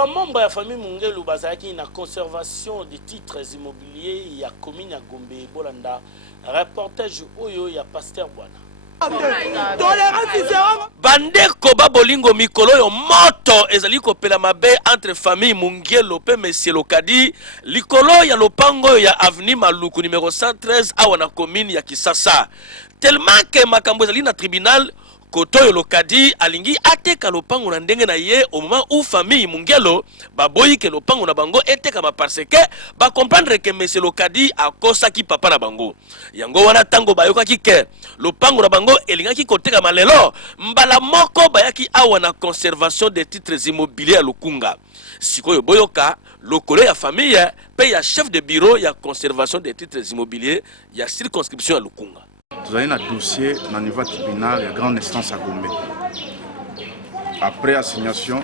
ba membre ya famille Mungelu bazaki na conservation des titres immobiliers ya commune ya Gombe Bolanda. Reportage oyo ya Pasteur Bwana. Bandeko babolingo mikolo yo moto ezali kopela mabe entre famille Mungelo pe Monsieur Lokadi likolo ya lopango ya avenue Maluku numéro 113 awa na commune ya Kisasa. Tellement que makambo ezali na tribunal Kotoyo Lokadi alingi ateka lopango na ndenge na ye au moment où famille Mungelo baboyi ke lopango na bango eteka ma parce que ba comprendre que Monsieur Lokadi akosa ki papa na bango. Yango wana tango bayoka ki ke lopango na bango elinga ki koteka malelo mbala moko bayaki awa na conservation des titres immobiliers à Lukunga. Sikoyo boyoka lokolo ya famille pe ya chef de bureau ya conservation des titres immobiliers ya circonscription à Lukunga. Nous avons un dossier au niveau tribunal de grande instance à Gombe. Après assignation,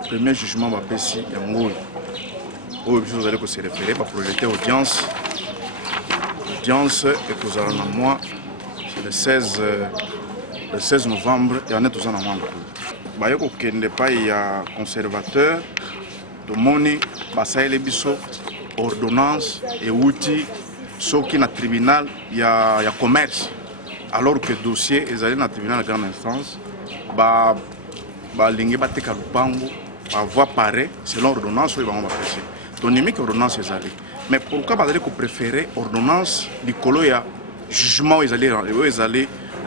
le premier jugement va passer en haut. Vous allez se référer pour projeter audience. L'audience est que nous avons moi, c'est le 16 novembre, et on est tous en amont. Il n'y a pas de conservateur, de monnaie, ordonnance et outils. Ce qui est dans le tribunal, il y a commerce. Alors que le dossier est allé dans le tribunal de grande instance, il va voir pareil selon l'ordonnance où il va passer. Donc, il y a une ordonnance est allée. Mais pourquoi vous préférez l'ordonnance du colo et jugement où ils allaient rendre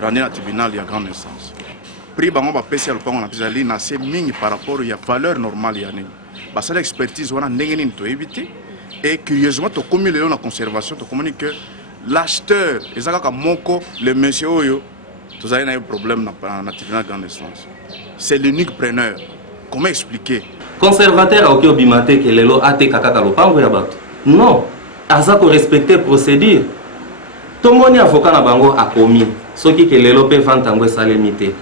dans le tribunal de grande instance? Prix va passer à l'opinion par rapport à la valeur normale. C'est l'expertise on a éviter. Et curieusement, tu communiques la conservation, tu communiques que l'acheteur, le monsieur Oyo, tu as un problème dans le tribunal de grande instance. C'est l'unique preneur. Comment expliquer? Conservateur a obimate que les lois ate kakaka lopango ya bato. Non, aza ko respecter procédure. Tout le monde avocat na bango a commis. Ce qui que les lois peuvent vendre salemité.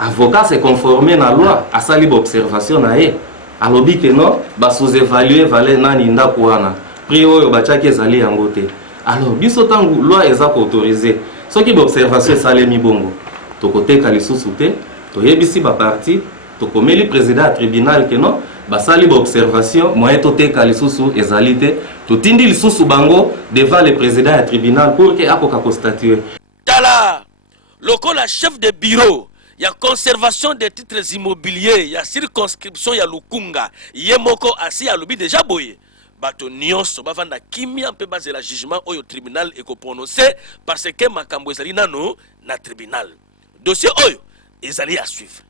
Avocat se conformer na loi, a sali observation na ye. Alobi que non, ba sous-évaluer valeur nani ndako wana. Prix oyo bachaki ezali yango te. Alors biso tangu loi eza ko autoriser. Ce qui observation salemi bongo. To côté kalisusu te, to yebisi ba parti, to komeli président tribunal que non, ba sali ba observation moyen to te kalisusu ezali te, to tindi lisusu bango devant le président du tribunal pour que akoka constatuer. Tala, lokola chef de bureau il y a conservation des titres immobiliers, il y a circonscription, il y a Lukunga, il y a moko asi à l'obi déjà boye. Bato nyonso bavanda kimi ampe base la jugement au tribunal et ko prononcer parce que makambo ezali nano na tribunal. Dossier oyo ezali à suivre.